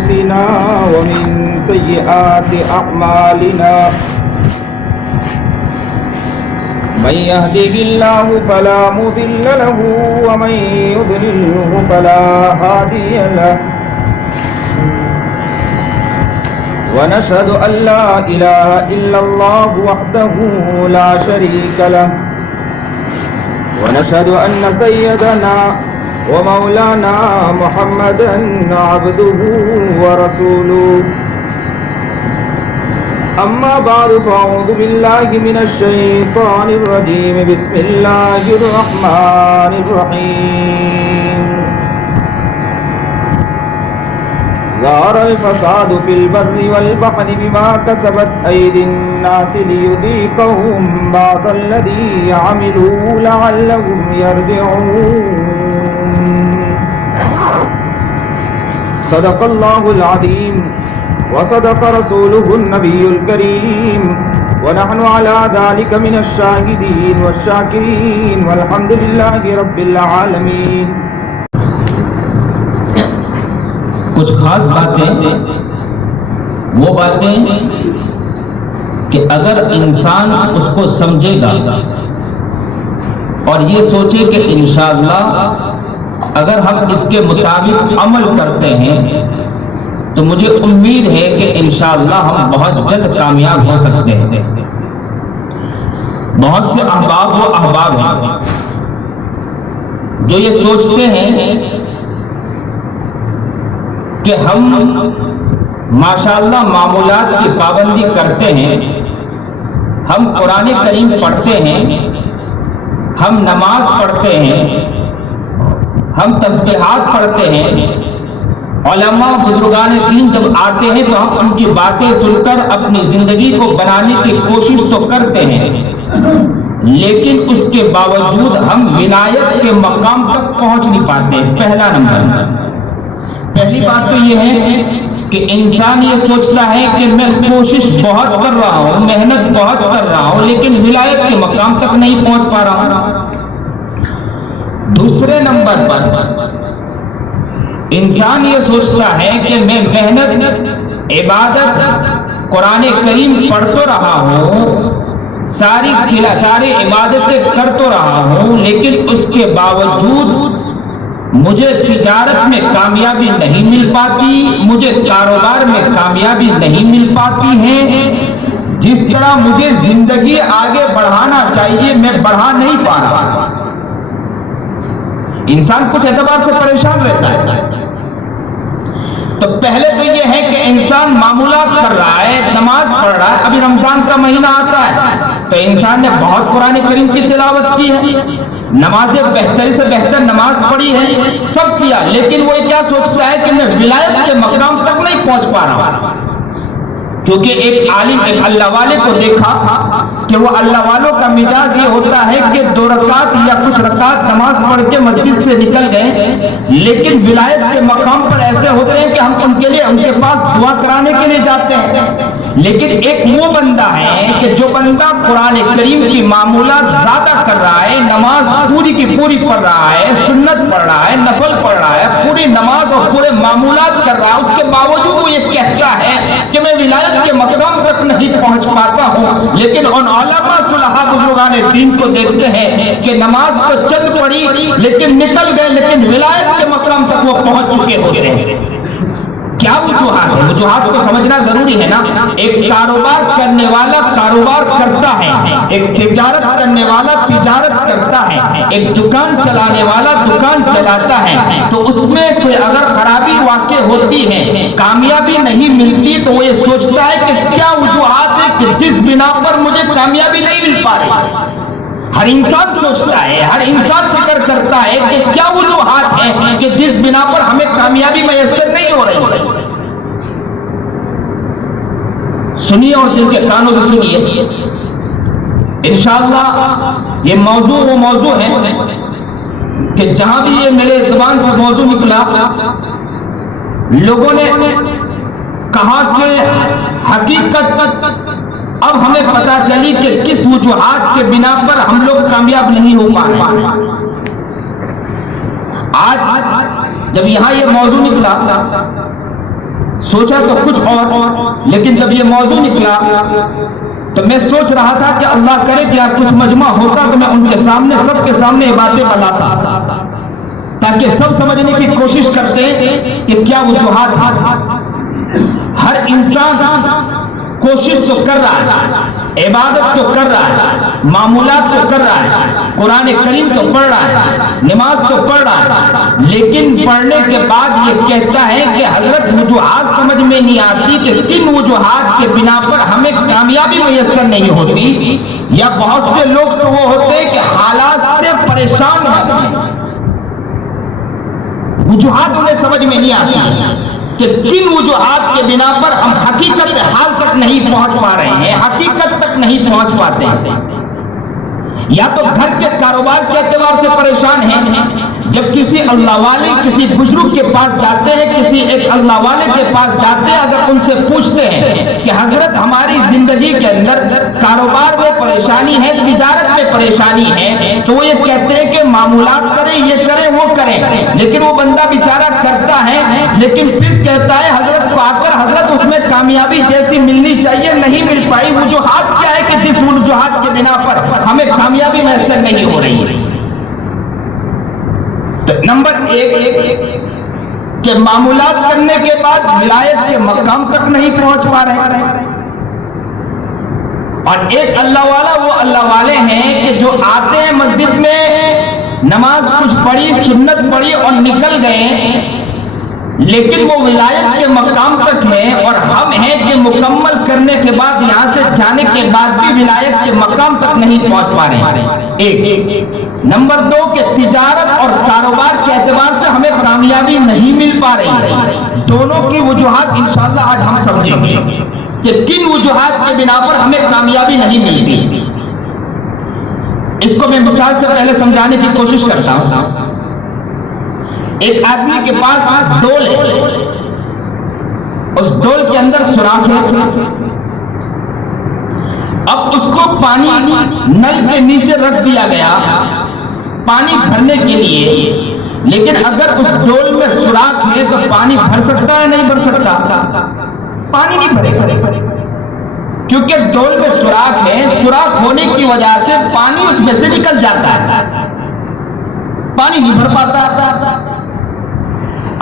أنفسنا ومن سيئات أعمالنا من يهده الله فلا مضل له ومن يضلله فلا هادي له ونشهد أن لا إله إلا الله وحده لا شريك له ونشهد أن سيدنا ومولانا محمدا عبده ورسوله أما بعد فأعوذ بالله من الشيطان الرجيم بسم الله الرحمن الرحيم ظهر الفساد في البر والبحر بما كسبت أيدي الناس ليذيقهم بعض الذي عملوا لعلهم يرجعون صدق الله العظيم وصدق رسوله النبي الكريم ونحن على ذلك من الشاهدين والشاكرين والحمد لله رب العالمين. کچھ خاص باتیں وہ باتیں کہ اگر انسان اس کو سمجھے گا اور یہ سوچے کہ انشاءاللہ اگر ہم اس کے مطابق عمل کرتے ہیں تو مجھے امید ہے کہ انشاءاللہ ہم بہت جلد کامیاب ہو سکتے ہیں. بہت سے احباب و احباب ہیں جو یہ سوچتے ہیں کہ ہم ماشاءاللہ معمولات کی پابندی کرتے ہیں، ہم قرآن کریم پڑھتے ہیں، ہم نماز پڑھتے ہیں، ہم تسبیحات پڑھتے ہیں، علماء بزرگان دین جب آتے ہیں تو ہم ان کی باتیں سن کر اپنی زندگی کو بنانے کی کوشش تو کرتے ہیں، لیکن اس کے باوجود ہم ولایت کے مقام تک پہنچ نہیں پاتے. پہلی بات تو یہ ہے کہ انسان یہ سوچتا ہے کہ میں کوشش بہت کر رہا ہوں، محنت بہت کر رہا ہوں، لیکن ولایت کے مقام تک نہیں پہنچ پا رہا ہوں. دوسرے نمبر پر انسان یہ سوچتا ہے کہ میں محنت، عبادت، قرآن کریم پڑھ تو رہا ہوں، ساری عبادتیں کر تو رہا ہوں، لیکن اس کے باوجود مجھے تجارت میں کامیابی نہیں مل پاتی، مجھے کاروبار میں کامیابی نہیں مل پاتی ہے، جس طرح مجھے زندگی آگے بڑھانا چاہیے میں بڑھا نہیں پا رہا. انسان کچھ اعتبار سے پریشان رہتا ہے. تو پہلے تو یہ ہے کہ انسان معمولات کر رہا ہے، نماز پڑھ رہا ہے. ابھی رمضان کا مہینہ آتا ہے تو انسان نے بہت قرآن کریم کی تلاوت کی ہے، نمازیں بہتر سے بہتر نماز پڑھی ہے، سب کیا، لیکن وہ کیا سوچتا ہے کہ میں ولایت کے مقام تک نہیں پہنچ پا رہا ہوں. کیونکہ ایک عالم ایک اللہ والے کو دیکھا کہ وہ اللہ والوں کا مزاج یہ ہوتا ہے کہ 2 رکعت یا کچھ رکعت نماز پڑھ کے مسجد سے نکل گئے، لیکن ولایت کے مقام پر ایسے ہوتے ہیں کہ ہم ان کے لیے ان کے پاس دعا کرانے کے لیے جاتے ہیں. لیکن ایک وہ بندہ ہے کہ جو بندہ قرآن کریم کی معمولات زیادہ کر رہا ہے، نماز پوری کی پوری پڑھ رہا ہے، سنت پڑھ رہا ہے، نفل پڑھ رہا ہے، پوری نماز اور پورے معمولات کر رہا ہے، اس کے باوجود وہ یہ کہتا ہے کہ میں ولایت کے مقام تک نہیں پہنچ پاتا ہوں. لیکن ان علماء صلحاء بزرگان دین کو دیکھتے ہیں کہ نماز تو چند پڑھی لیکن نکل گئے، لیکن ولایت کے مقام تک وہ پہنچ چکے ہوتے ہیں. کیا وجوہات ہے؟ وجوہات کو سمجھنا ضروری ہے نا. ایک کاروبار کرنے والا کاروبار کرتا ہے، ایک تجارت کرنے والا تجارت کرتا ہے، ایک دکان چلانے والا دکان چلاتا ہے. تو اس میں کوئی اگر خرابی واقع ہوتی ہے، کامیابی نہیں ملتی، تو وہ یہ سوچتا ہے کہ کیا وجوہات ہے کہ جس بنا پر مجھے کامیابی نہیں مل پا رہی. ہر انسان سوچتا ہے، ہر انسان فکر کرتا ہے کہ کیا وجوہات ہیں کہ جس بنا پر ہمیں کامیابی میسر نہیں ہو رہی. سنیے اور دل کے کانوں سے سنیے. انشاءاللہ یہ موضوع وہ موضوع ہے کہ جہاں بھی یہ میرے زبان سے موضوع نکلا، لوگوں نے کہا کہ حقیقت اب ہمیں پتا چلی کہ کس وجوہات کے بنا پر ہم لوگ کامیاب نہیں ہو پا رہے. آج جب یہاں یہ موضوع نکلا سوچا تو کچھ اور، لیکن جب یہ موضوع نکلا تو میں سوچ رہا تھا کہ اللہ کرے کہ یار کچھ مجمع ہوتا تو میں ان کے سامنے، سب کے سامنے یہ باتیں بتاتا تاکہ سب سمجھنے کی کوشش کرتے کہ کیا وجوہات ہیں۔ ہر انسان کوشش تو کر رہا ہے، عبادت تو کر رہا ہے، معمولات تو کر رہا ہے، قرآن کریم تو پڑھ رہا ہے، نماز تو پڑھ رہا ہے، لیکن پڑھنے کے بعد یہ کہتا ہے کہ حضرت وجوہات سمجھ میں نہیں آتی کہ کن وجوہات کے بنا پر ہمیں کامیابی میسر نہیں ہوتی، یا بہت سے لوگ تو وہ ہوتے ہیں کہ حالات سے پریشان ہیں، وجوہات انہیں سمجھ میں نہیں آتی کہ کن وجوہات کے بنا پر ہم حقیقت حال تک نہیں پہنچ پا رہے ہیں، حقیقت تک نہیں پہنچ پاتے، یا تو گھر کے کاروبار کے اعتبار سے پریشان ہیں، جب کسی اللہ والے کسی بزرگ کے پاس جاتے ہیں، کسی ایک اللہ والے کے پاس جاتے ہیں، اگر ان سے پوچھتے ہیں کہ حضرت ہماری زندگی کے اندر کاروبار میں پریشانی ہے، تجارت میں پریشانی ہے، تو وہ یہ کہتے ہیں کہ معمولات کریں، یہ کریں، وہ کریں، لیکن وہ بندہ بیچارہ کرتا ہے، لیکن پھر کہتا ہے حضرت کو آ کر حضرت اس میں کامیابی جیسی ملنی چاہیے نہیں مل پائی۔ وجوہات کیا ہے کہ جس وجوہات کے بنا پر ہمیں کامیابی میسر نہیں ہو رہی ہے؟ نمبر ایک کہ معمولات کرنے کے بعد ولایت کے مقام تک نہیں پہنچ پا رہے، اور ایک اللہ والا وہ اللہ والے ہیں کہ جو آتے ہیں مسجد میں، نماز کچھ پڑھی، سنت پڑھی اور نکل گئے، لیکن وہ ولایت کے مقام تک ہے، اور ہم ہیں کہ مکمل کرنے کے بعد یہاں سے جانے کے بعد بھی ولایت کے مقام تک نہیں پہنچ پا رہے۔ ایک نمبر دو کہ تجارت اور کاروبار کے اعتبار سے ہمیں کامیابی نہیں مل پا رہی۔ دونوں کی وجوہات انشاءاللہ آج ہم سمجھیں گے کہ کن وجوہات کے بنا پر ہمیں کامیابی نہیں ملتی۔ اس کو میں مثال سے پہلے سمجھانے کی کوشش کرتا ہوں۔ ایک آدمی کے پاس ڈول ہے، اس ڈول کے اندر سوراخ ہے، اب اس کو پانی نل کے نیچے رکھ دیا گیا پانی بھرنے کے لیے، لیکن اگر اس ڈول میں سوراخ ہے تو پانی بھر سکتا ہے نہیں بھر سکتا؟ پانی نہیں بھرے گا، کیونکہ ڈول میں سوراخ ہے، سوراخ ہونے کی وجہ سے پانی اس میں سے نکل جاتا ہے، پانی نہیں بھر پاتا۔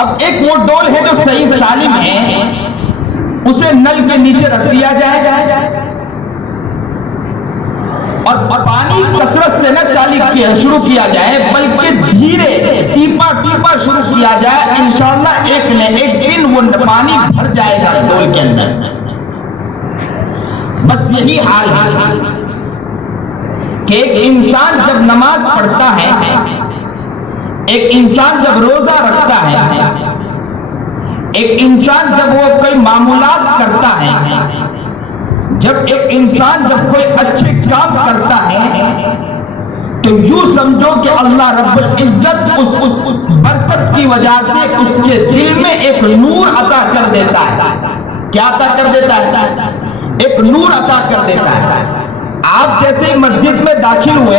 اب ایک وہ ڈول ہے جو صحیح سالم ہے، اسے نل کے نیچے رکھ دیا جائے اور پانی کثرت سے نہ شروع کیا جائے، بلکہ دھیرے ٹیپا ٹیپا شروع کیا جائے، انشاءاللہ ایک نہ ایک دن وہ پانی بھر جائے گا ڈول کے اندر۔ بس یہی حال ہے کہ ایک انسان جب نماز پڑھتا ہے، ایک انسان جب روزہ رکھتا ہے، ایک انسان جب وہ کوئی معمولات کرتا ہے، جب ایک انسان جب کوئی اچھے کام کرتا ہے، تو یوں سمجھو کہ اللہ رب العزت اس برکت کی وجہ سے اس کے دل میں ایک نور عطا کر دیتا ہے۔ کیا عطا کر دیتا ہے؟ ایک نور عطا کر دیتا ہے۔ آپ جیسے ہی مسجد میں داخل ہوئے،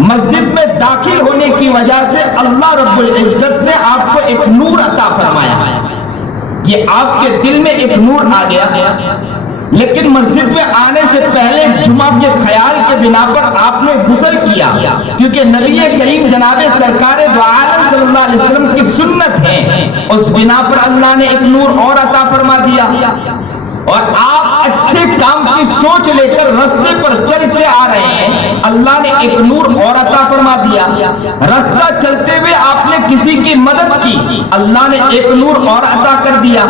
مسجد میں داخل ہونے کی وجہ سے اللہ رب العزت نے آپ کو ایک نور عطا فرمایا، یہ آپ کے دل میں ایک نور آ گیا، لیکن مسجد میں آنے سے پہلے جمعہ کے خیال کے بنا پر آپ نے غسل کیا، کیونکہ نبی کریم جناب سرکار دو عالم صلی اللہ علیہ وسلم کی سنت ہے، اس بنا پر اللہ نے ایک نور اور عطا فرما دیا، اور آپ اچھے کام کی سوچ لے کر راستے پر چل کے آ رہے ہیں، اللہ نے ایک نور اور عطا فرما دیا۔ راستہ چلتے ہوئے آپ نے کسی کی مدد کی، اللہ نے ایک نور اور عطا کر دیا۔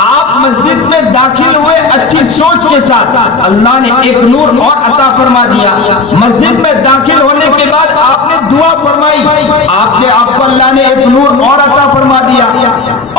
آپ مسجد میں داخل ہوئے اچھی سوچ کے ساتھ، اللہ نے ایک نور اور عطا فرما دیا۔ مسجد میں داخل ہونے کے بعد آپ نے دعا فرمائی، آپ کو اللہ نے ایک نور اور عطا فرما دیا،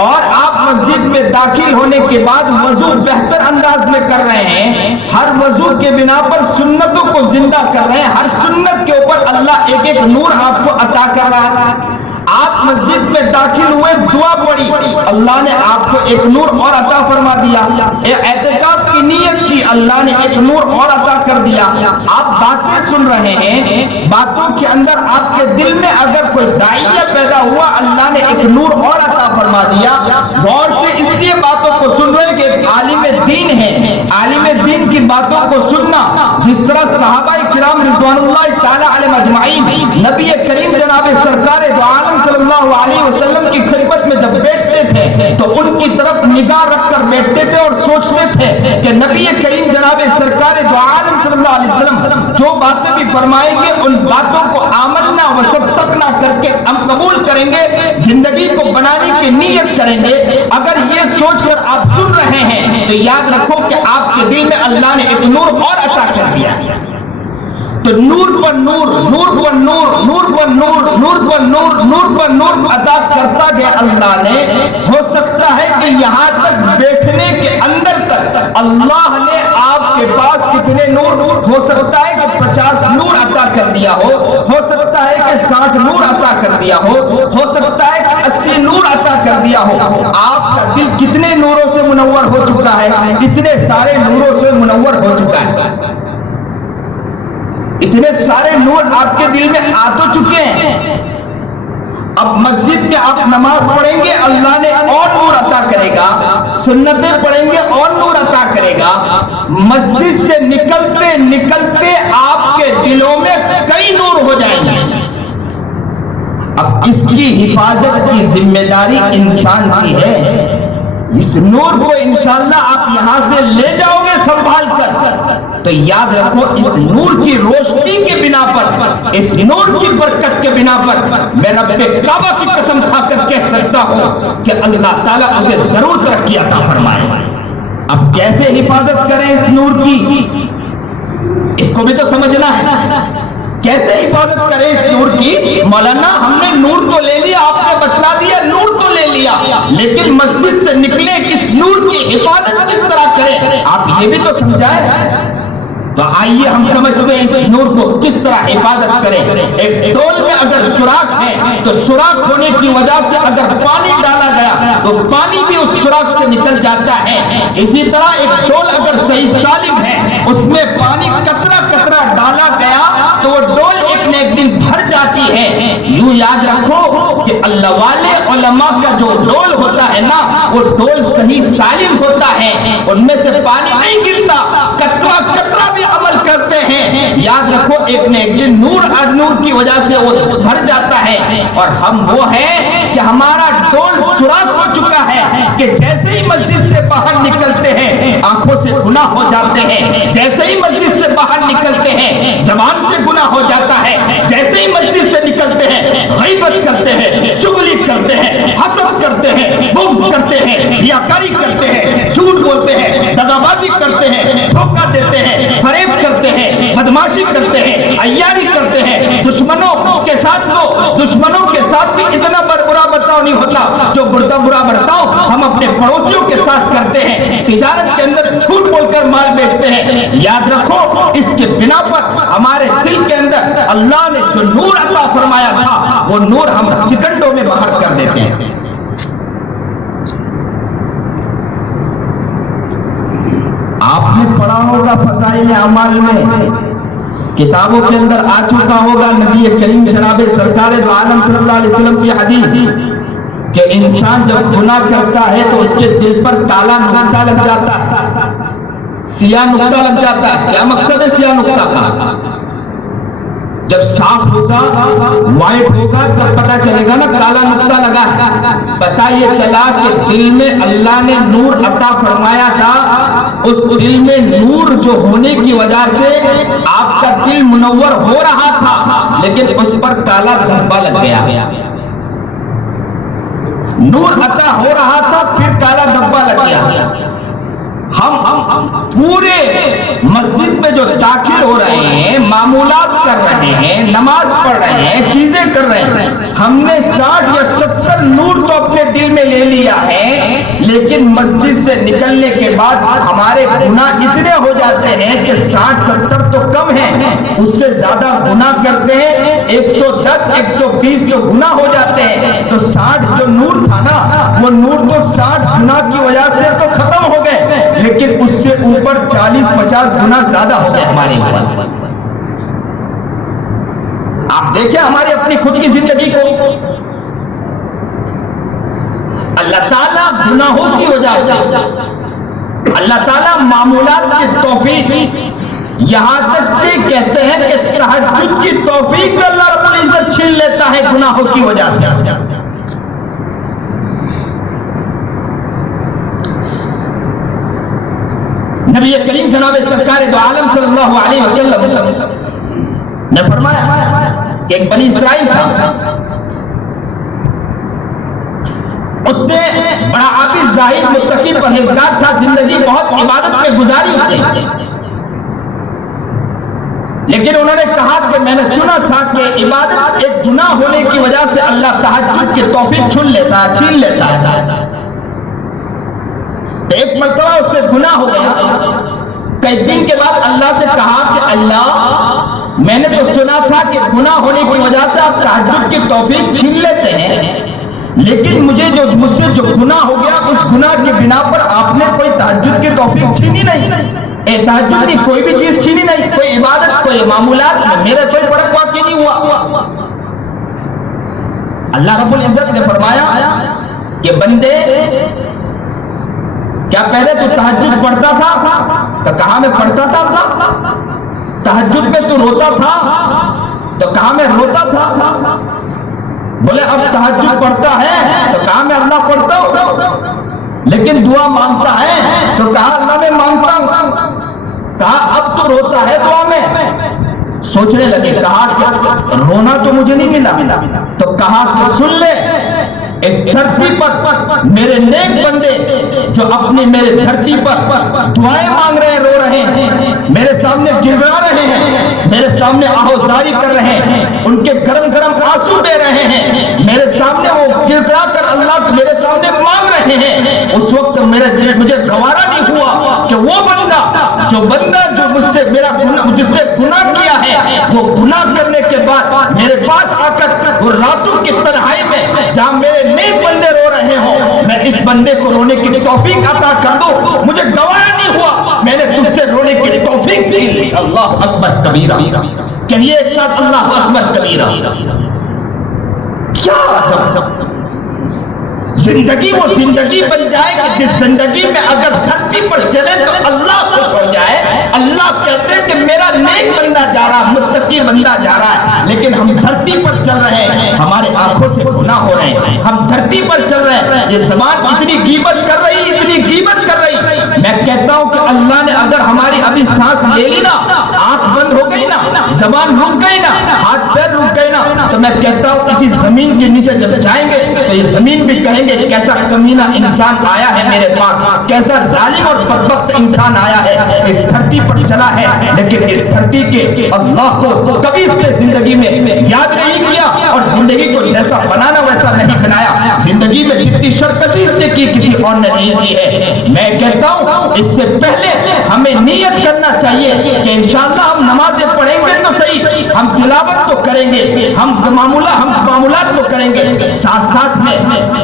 اور آپ مسجد میں داخل ہونے کے بعد وضو بہتر انداز میں کر رہے ہیں، ہر وضو کے بنا پر سنتوں کو زندہ کر رہے ہیں، ہر سنت کے اوپر اللہ ایک ایک نور آپ کو عطا کر رہا ہے۔ آپ مسجد میں داخل ہوئے، دعا پڑھی، اللہ نے آپ کو ایک نور اور عطا فرما دیا۔ اعتکاف کی نیت کی، اللہ نے ایک نور اور عطا کر دیا۔ آپ باتیں سن رہے ہیں، باتوں کے اندر آپ کے دل میں اگر کوئی داعیہ پیدا ہوا، اللہ نے ایک نور اور عطا فرما دیا۔ غور سے اس لیے یہ باتوں کو سن رہے ہیں کہ ایک عالم دین ہے، عالم دین کی باتوں کو سننا، جس طرح صحابہ کرام رضوان اللہ تعالی علیہم اجمعین نبی کریم جناب سرکار دو عالم صلی اللہ علیہ وسلم کی خدمت میں جب بیٹھتے تھے تو ان کی طرف نگاہ رکھ کر بیٹھتے تھے اور سوچتے تھے کہ نبی کریم جناب سرکار دو عالم صلی اللہ علیہ وسلم جو باتیں بھی فرمائیں گے ان باتوں کو آمنا و صدقنا کر کے ہم قبول کریں گے، زندگی کو بنانے کی نیت کریں گے۔ اگر یہ سوچ کر آپ سن رہے ہیں تو یاد رکھو کہ آپ کے دل میں اللہ نے ایک نور اور عطا کر دیا، تو نور پر نور، نور پر نور، نور پر نور، نور پر نور، نور پر نور عطا کرتا گیا اللہ نے۔ ہو سکتا ہے کہ یہاں تک بیٹھنے کے اندر تک اللہ نے آپ کے پاس کتنے نور، ہو سکتا ہے کہ 50 نور عطا کر دیا ہو سکتا ہے کہ 60 نور عطا کر دیا ہو سکتا ہے کہ 80 نور عطا کر دیا ہو۔ آپ کا دل کتنے نوروں سے منور ہو چکا ہے، اتنے سارے نوروں سے منور ہو چکا ہے، اتنے سارے نور آپ کے دل میں آ تو چکے ہیں۔ اب مسجد میں آپ نماز پڑھیں گے، اللہ نے اور نور عطا کرے گا، سنتیں پڑھیں گے اور نور عطا کرے گا۔ مسجد سے نکلتے نکلتے آپ کے دلوں میں کئی نور ہو جائیں گے۔ اب اس کی حفاظت کی ذمہ داری انسان کی ہے۔ اس نور کو انشاءاللہ آپ یہاں سے لے جاؤ گے سنبھال کر، تو یاد رکھو اس نور کی روشنی کے بنا پر، اس نور کی برکت کے بنا پر میں رب کعبہ کی قسم کھا کر کہہ سکتا ہوں کہ اللہ تعالیٰ اسے ضرور ترقی عطا فرمائے۔ اب کیسے حفاظت کریں اس نور کی، اس کو بھی تو سمجھنا ہے۔ کیسے حفاظت کریں اس نور کی؟ مولانا ہم نے نور تو لے لیا، آپ نے بتلا دیا نور تو لے لیا، لیکن مسجد سے نکلے اس نور کی حفاظت کس طرح کریں، آپ یہ بھی تو سمجھائیں۔ تو آئیے ہم سمجھتے ہیں اس نور کو کس طرح حفاظت کریں۔ ایک ڈول میں اگر سوراخ ہے تو سوراخ ہونے کی وجہ سے اگر پانی ڈالا گیا تو پانی بھی اس سوراخ سے نکل جاتا ہے۔ اسی طرح ایک ڈول اگر صحیح سالم ہے، اس میں پانی قطرہ قطرہ ڈالا گیا تو وہ ڈول ایک نہ ایک دن بھر جاتی ہے۔ یوں یاد رکھو کہ اللہ والے علماء کا جو ڈول ہوتا ہے نا، وہ ڈول صحیح سالم ہوتا ہے، ان میں سے پانی نہیں گرتا، قطرہ قطرہ بھی عمل کرتے ہیں۔ یاد رکھو ایک نہ ایک دن نور کی وجہ سے وہ بھر جاتا ہے، اور ہم وہ ہیں کہ ہمارا ڈول سوراخ ہو چکا ہے کہ جیسے ہی مسجد سے باہر نکلتے ہیں آنکھوں سے گناہ ہو جاتے ہیں، جیسے ہی مسجد سے باہر نکلتے ہیں زبان سے گناہ ہو جاتا ہے، جیسے ہی مسجد سے نکلتے ہیں غیبت کرتے ہیں، چغلی کرتے ہیں، حسد کرتے ہیں، بغض کرتے ہیں، ریاکاری کرتے ہیں، جھوٹ بولتے ہیں، دغابازی کرتے ہیں، دھوکہ دیتے ہیں، فریب کرتے ہیں، بدماشی کرتے ہیں، عیاری کرتے ہیں، دشمنوں کے ساتھ بھی اتنا برا برتاؤ نہیں ہوتا جو برا برتاؤ ہم اپنے پڑوسیوں کے ساتھ کرتے ہیں، تجارت کے اندر جھوٹ بول کر مال بیچتے ہیں۔ یاد رکھو اس کے بنا پر ہمارے دل کے اندر اللہ نے جو نور عطا فرمایا تھا وہ نور ہم سیکنڈوں میں باہر کر دیتے ہیں۔ آپ نے پڑھا ہوگا فضائل اعمال میں، کتابوں کے اندر آ چکا ہوگا نبی کریم جناب سرکار دو عالم صلی اللہ علیہ وسلم کی حدیث کہ انسان جب گناہ کرتا ہے تو اس کے دل پر کالا نقطہ لگ جاتا ہے، سیاہ نقطہ لگ جاتا ہے۔ کیا مقصد ہے سیاہ نقطہ کا؟ جب صاف ہوگا، وائٹ ہوگا تب پتہ چلے گا نا کالا نقطہ لگا ہے۔ پتہ یہ چلا کہ دل میں اللہ نے نور عطا فرمایا تھا، اس دل میں نور جو ہونے کی وجہ سے آپ کا دل منور ہو رہا تھا، لیکن اس پر کالا دھبا لگ گیا۔ نور عطا ہو رہا تھا پھر کالا دھبا لگ گیا۔ ہم پورے مسجد میں جو داخل ہو رہے ہیں، معمولات کر رہے ہیں، نماز پڑھ رہے ہیں، چیزیں کر رہے ہیں، ہم نے 60 یا 70 نور تو اپنے دل میں لے لیا ہے، لیکن مسجد سے نکلنے کے بعد ہمارے گناہ اتنے ہو جاتے ہیں کہ 60-70 تو کم ہیں، اس سے زیادہ گناہ کرتے ہیں، 110-120 جو گناہ ہو جاتے ہیں۔ تو 60 جو نور تھا نا، وہ نور تو 60 گناہ کی وجہ سے تو ختم ہو گئے، لیکن اس سے اوپر 40-50 گنا زیادہ ہو گئے ہمارے اوپر۔ آپ دیکھیں ہماری اپنی خود کی زندگی کو، اللہ تعالیٰ گناہوں کی وجہ سے اللہ تعالیٰ معمولات کی توفیق، یہاں تک کہ کہتے ہیں کہ تہجد کی توفیق اللہ رب العزت چھین لیتا ہے گناہوں کی وجہ سے۔ نبی کریم جناب سرکار دو عالم صلی اللہ علیہ وسلم نے فرمایا کہ ایک بنی اسرائیل تھا، اس نے بڑا عابد زاہد متقی پرہیزگار تھا، زندگی بہت عبادت میں گزاری اس نے، لیکن انہوں نے کہا کہ میں نے سنا تھا کہ عبادت ایک گناہ ہونے کی وجہ سے اللہ تہجد کی توفیق چھین لیتا ہے۔ ایک مرتبہ اس سے گناہ ہو گیا، کئی دن کے بعد اللہ سے کہا کہ اللہ میں نے تو سنا تھا کہ گناہ ہونے کی وجہ سے آپ تہجد کی توفیق چھین لیتے ہیں، لیکن مجھ سے جو گناہ ہو گیا اس گناہ کی بنا پر آپ نے کوئی تہجد کی توفیق چھینی نہیں، تہجد کی کوئی بھی چیز چھینی نہیں، کوئی عبادت کوئی معمولات میں میرے کوئی فرق واقع نہیں ہوا۔ اللہ رب العزت نے فرمایا کہ بندے کیا پہلے تو تہجد پڑھتا تھا؟ تو کہا میں پڑھتا تھا۔ تہجد میں تو روتا تھا؟ تو کہا میں روتا تھا۔ بولے اب تہجد پڑھتا ہے؟ تو کہا میں اللہ پڑھتا ہوں۔ لیکن دعا مانگتا ہے؟ تو کہا اللہ میں مانگتا ہوں۔ کہا اب تو روتا ہے دعا میں؟ سوچنے لگے، کہا کہ رونا تو مجھے نہیں ملا، تو کہا کہ سن لے، اس دھرتی پر میرے نیک بندے جو اپنی میرے دھرتی پر دعائیں مانگ رہے ہیں، رو رہے ہیں، میرے سامنے گڑگڑا رہے ہیں، میرے سامنے آہوزاری کر رہے ہیں، ان کے گرم گرم آنسو دے رہے ہیں، میرے سامنے وہ گڑگڑا کر اللہ میرے سامنے مانگ رہے ہیں، اس وقت مجھے گوارا نہیں ہوا کہ وہ بندہ جو مجھ سے جس نے گناہ کیا ہے، وہ گناہ کرنے کے بعد میرے پاس آ کر وہ راتوں کی تنہائی میں جہاں میرے نیک بندے رو رہے ہوں، میں اس بندے کو رونے کی توفیق عطا کر دوں۔ مجھے گوارا نہیں ہوا، میں نے تجھ سے رونے کی توفیق دی۔ اللہ اکبر کبیرہ، کہیے ایک ساتھ اللہ اکبر کبیرہ۔ کیا عجب زندگی وہ زندگی بن جائے کہ جس زندگی میں اگر دھرتی پر چلے تو اللہ خوش ہو جائے۔ اللہ کہتے ہیں کہ میرا نیک بندہ جا رہا، متقی بندہ جا رہا ہے، لیکن ہم دھرتی پر چل رہے ہیں، ہمارے آنکھوں سے گناہ ہو رہے ہیں، ہم دھرتی پر چل رہے ہیں، یہ زبان اتنی غیبت کر رہی، میں کہتا ہوں کہ اللہ نے اگر ہماری ابھی سانس لے لی نا، آنکھ بند ہو گئی نا، زبان رک گئی نا، ہاتھ پیر رک گئے نا، تو میں کہتا ہوں اسی زمین کے نیچے جب جائیں گے تو یہ زمین بھی کہیں گے کیسا کمینہ انسان آیا ہے میرے پاس، کیسا ظالم اور بدبخت انسان آیا ہے، اس دھرتی پر چلا ہے، لیکن اس دھرتی کے اللہ کو کبھی اس نے زندگی میں یاد نہیں کیا، اور زندگی کو جیسا بنانا ویسا نہیں بنایا، زندگی میں جتنی سرکشی اس نے کی کسی اور نے نہیں کی ہے۔ میں کہتا ہوں اس سے پہلے ہمیں نیت کرنا چاہیے کہ انشاءاللہ ہم نمازیں پڑھیں گے تو صحیح، ہم تلاوت تو کریں گے، ہم معمولات تو کریں گے، ساتھ ساتھ میں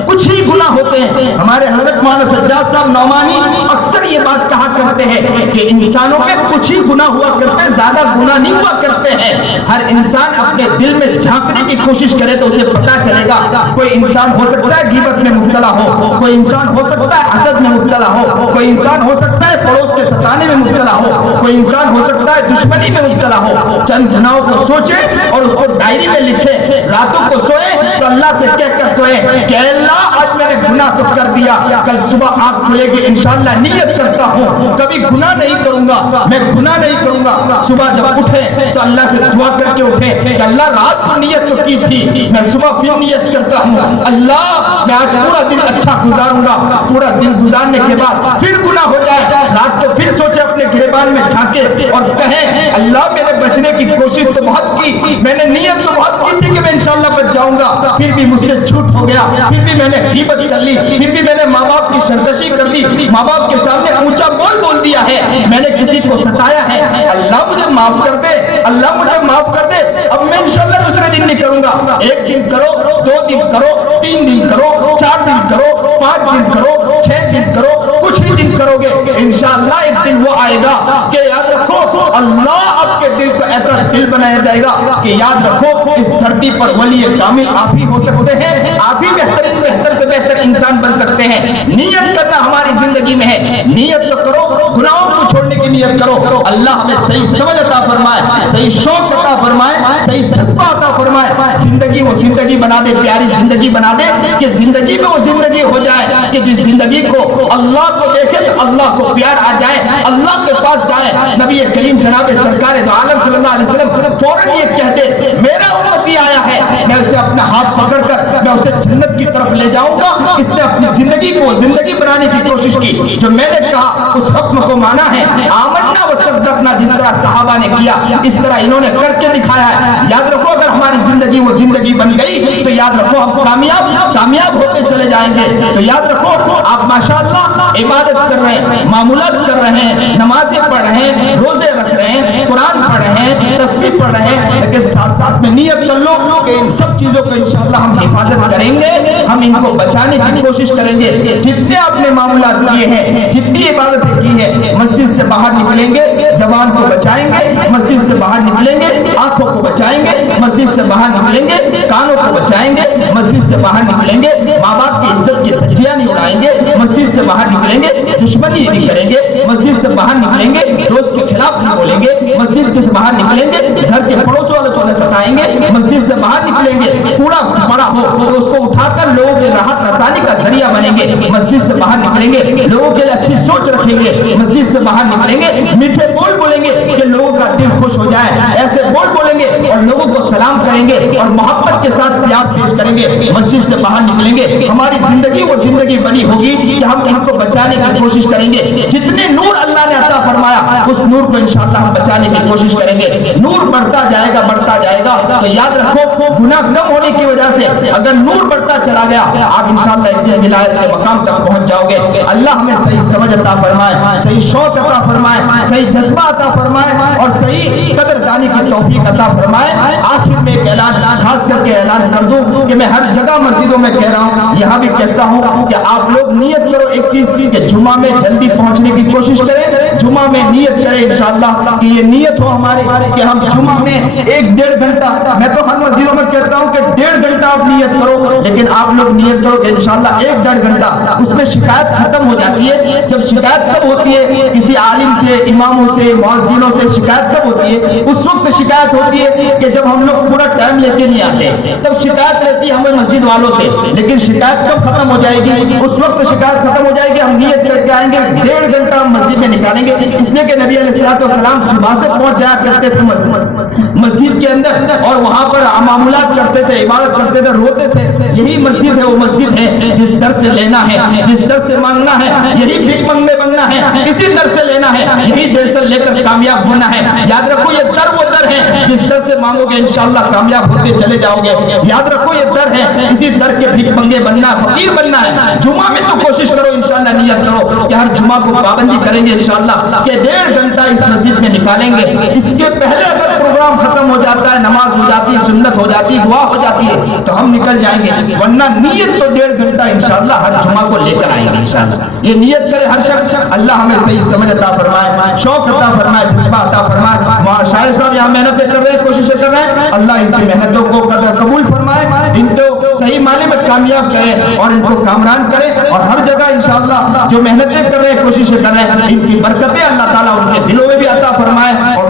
کچھ ہی گناہ ہوتے ہیں۔ ہمارے حضرت مولانا سجاد صاحب نعمانی اکثر یہ بات کہا کرتے ہیں کہ انسانوں میں کچھ ہی گناہ ہوا کرتے ہیں، زیادہ گناہ نہیں ہوا کرتے ہیں۔ ہر انسان اپنے دل میں جھانکنے کی کوشش کرے تو اسے پتا چلے گا، کوئی انسان ہو سکتا ہے غیبت میں مبتلا ہو، کوئی انسان ہو سکتا ہے حسد میں مبتلا ہو، کوئی انسان ہو سکتا ہے پڑوس کے ستانے میں مبتلا ہو، کوئی انسان ہو سکتا ہے دشمنی میں مبتلا ہو۔ چند جناؤں کو سوچے اور اس کو ڈائری میں لکھے، راتوں کو سوئے تو اللہ سے کہہ کر سوئے کہ اللہ آج میں نے گناہ تو کر دیا، کل صبح آنکھ کھلے گی انشاءاللہ نیت کرتا ہوں کبھی گناہ نہیں کروں گا، میں گناہ نہیں کروں گا۔ صبح جب اٹھے تو اللہ سے دعا کر کے اٹھے کہ اللہ رات کو نیت تو کی تھی، میں صبح پھر نیت کرتا ہوں اللہ میں آج پورا دن اچھا گزاروں گا، پورا دن گزارنے کے بعد پھر گناہ ہو جائے، رات کو پھر سوچے اپنے گریبان میں جھانکے اور کہے اللہ میں نے بچنے کی کوشش تو بہت کی، میں نے نیت تو بہت کی تھی کہ میں انشاءاللہ بچ جاؤں گا، پھر بھی مجھ سے جھوٹ ہو گیا، پھر بھی میں نے غیبت کر لی، پھر بھی میں نے ماں باپ کی سرکشی کر دی، ماں باپ کے سامنے اونچا بول دیا ہے، میں نے کسی کو ستایا ہے، اللہ مجھے معاف کر دے، اللہ مجھے معاف کر دے، اب میں انشاءاللہ دوسرے دن نہیں کروں گا۔ ایک دن کرو، 2 دن کرو، 3 دن کرو، 4 دن کرو، 5 دن کرو، 6 دن کرو، کچھ ہی دن کرو گے، انشاءاللہ ایک دن وہ آئے گا کہ یاد رکھو اللہ آپ کے دل کو ایسا دل بنایا جائے گا کہ یاد رکھو اس دھرتی پر ولی کامل آپ ہی ہو سکتے ہیں، آپ ہی بہتر سے بہتر انسان بن سکتے ہیں۔ نیت کرنا ہماری زندگی میں ہے، نیت تو کرو، گناہوں کو چھوڑنے کی نیت کرو۔ اللہ ہمیں صحیح سمجھ عطا فرمائے، صحیح شوق عطا فرمائے، صحیح جذبہ عطا فرمائے، زندگی وہ زندگی بنا دے، پیاری زندگی بنا دے کہ زندگی میں وہ زندگی ہو جائے کہ جس زندگی کو اللہ کو دیکھے تو اللہ کو پیار آ جائے، اللہ کے پاس جائے۔ نبی کریم جناب سرکار دو عالم صلی اللہ علیہ وسلم فوراً یہ کہتے میرا امتی آیا ہے، میں اسے اپنا ہاتھ پکڑ کر میں اسے جنت کی طرف لے جاؤں گا۔ اس نے اپنی زندگی کو زندگی بنانے کی کوشش کی، جو میں نے کہا اس حکم کو مانا ہے، آمنا و صدقنا، جس طرح صحابہ نے کیا اس طرح انہوں نے کر کے دکھایا ہے۔ یاد رکھو اگر ہماری زندگی وہ زندگی بن گئی تو یاد رکھو ہم کامیاب ہوتے چلے جائیں گے۔ تو یاد رکھو آپ ماشاءاللہ عبادت کر رہے ہیں، معمولات کر رہے ہیں، نمازیں پڑھ رہے ہیں، روزے رکھ رہے ہیں، قرآن پڑھ رہے ہیں، تسبیح پڑھ رہے ہیں، لیکن ساتھ ساتھ میں نیت کر لو کہ ان سب چیزوں کو انشاءاللہ ہم حفاظت کریں گے، ہم ان کو بچانے کی کوشش کریں گے۔ جتنے آپ نے معمولات کیے ہیں، جتنی عبادتیں کی ہیں، مسجد سے باہر نکلیں گے زبان کو بچائیں گے، مسجد سے باہر نکلیں گے آنکھوں کو بچائیں گے، مسجد سے باہر نکلیں گے کانوں کو بچائیں گے، مسجد سے باہر نکلیں گے ماں باپ کی عزت کی دھجیاں نہیں اڑائیں گے، مسجد سے باہر نکلیں گے دشمنی نہیں کریں گے، مسجد سے باہر نکلیں گے دوست کے خلاف نہیں بولیں گے، مسجد سے باہر نکلیں گے گھر کے پڑوس والوں کو نہ ستائیں گے، مسجد سے باہر نکلیں گے کوڑا پڑا ہو تو اس کو اٹھا کر لوگوں کے راحت رسانی کا ذریعہ بنیں گے، مسجد سے باہر نکلیں گے لوگوں کے لیے اچھی سوچ رکھیں گے، مسجد سے باہر نکلیں گے میٹھے بول بولیں گے کہ لوگوں کا دل خوش ہو جائے، ایسے بول بولیں گے اور لوگوں کو سلام کریں گے اور محبت کے ساتھ پیار پیش کریں گے، مسجد سے باہر نکلیں گے ہماری زندگی وہ زندگی بنی ہوگی کہ ہم ان کو بچانے کی کوشش کریں گے، جتنے نور اللہ نے عطا فرمایا اس نور کو انشاءاللہ ہم بچانے کی کوشش کریں گے، نور بڑھتا جائے گا تو یاد رکھو گناہ کم ہونے کی وجہ سے اگر نور بڑھتا چلا گیا آپ انشاءاللہ ایک ولایت کے مقام تک پہنچ جاؤ گے۔ اللہ ہمیں صحیح سمجھ عطا فرمائے، صحیح شوق عطا فرمائے، صحیح جذبہ عطا فرمائے اور صحیح قدردانی کی توفیق عطا فرمائے۔ آخر میں ایک اعلان خاص کر کے اعلان کر دوں کہ میں ہر جگہ مسجدوں میں کہہ رہا ہوں، یہاں بھی کہتا ہوں کہ آپ لوگ نیت کرو ایک چیز کی کہ جمعہ میں جلدی پہنچنے کی کوشش کریں، جمعہ میں نیت کریں انشاءاللہ کہ یہ نیت ہو ہمارے کہ ہم جمعہ میں 1-1.5 گھنٹہ، میں تو ہر مسجدوں میں کہتا ہوں کہ 1.5 گھنٹہ آپ نیت کرو، لیکن آپ لوگ نیت کرو کہ انشاءاللہ 1-1.5 گھنٹہ اس میں شکایت ختم ہو جاتی ہے۔ جب شکایت کب ہوتی ہے کسی عالم سے، اماموں سے، مؤذنوں سے شکایت کب ہوتی ہے؟ اس وقت شکایت ہوتی ہے کہ جب ہم لوگ پورا ٹائم لے کے نہیں آتے، تب شکایت رہتی ہے ہمیں مسجد والوں سے، لیکن شکایت کب ختم ہو جائے گی؟ اس وقت شکایت ختم ہو جائے گی ہم نیت کر کے آئیں گے 1.5 گھنٹہ ہم مسجد میں نکالیں گے، اس لیے کہ نبی علیہ السلام صبح سے پہنچ جایا کرتے تھے مسجد کے اندر اور وہاں پر معمولات کرتے تھے، عبادت کرتے تھے، روتے تھے۔ یہی مسجد ہے، وہ مسجد ہے جس در سے لینا ہے، جس در سے مانگنا ہے، یہی بھیک منگنے بننا ہے، اسی در سے لینا ہے، یہی در سے لے کر کامیاب ہونا ہے۔ یاد رکھو یہ در وہ در ہے جس در سے مانگو گے انشاءاللہ کامیاب ہوتے چلے جاؤ گے۔ یاد رکھو یہ در ہے، اسی در کے بھیک منگے بننا، فقیر بننا ہے۔ جمعہ میں تو کوشش کرو انشاءاللہ، نیت کرو کہ ہر جمعہ کو پابندی کریں گے انشاءاللہ کہ 1.5 گھنٹہ اس مسجد میں نکالیں گے۔ اس کے پہلے اگر پروگرام ختم ہو جاتا ہے، نماز ہو جاتی ہے، سنت ہو جاتی ہے، دعا ہو جاتی ہے تو ہم نکل جائیں گے، ورنہ نیت تو 1.5 گھنٹہ انشاءاللہ ہر جمعہ کو لے کر آئیں گے انشاءاللہ۔ یہ نیت کرے ہر شخص، اللہ ہمیں صحیح سمجھ عطا فرمائے، شوق عطا فرمائے، جذبہ عطا فرمائے۔ شاعر صاحب یہاں محنتیں کر رہے ہیں، کوششیں کر رہے ہیں، اللہ ان کی محنتوں کو قبول فرمائے، ان کو صحیح معنی میں کامیاب کرے اور ان کو کامران کرے، اور ہر جگہ انشاءاللہ جو محنتیں کر رہے ہیں، کوششیں کر رہے ہیں، ان کی برکتیں اللہ تعالیٰ ان کے دلوں میں بھی عطا فرمائے اور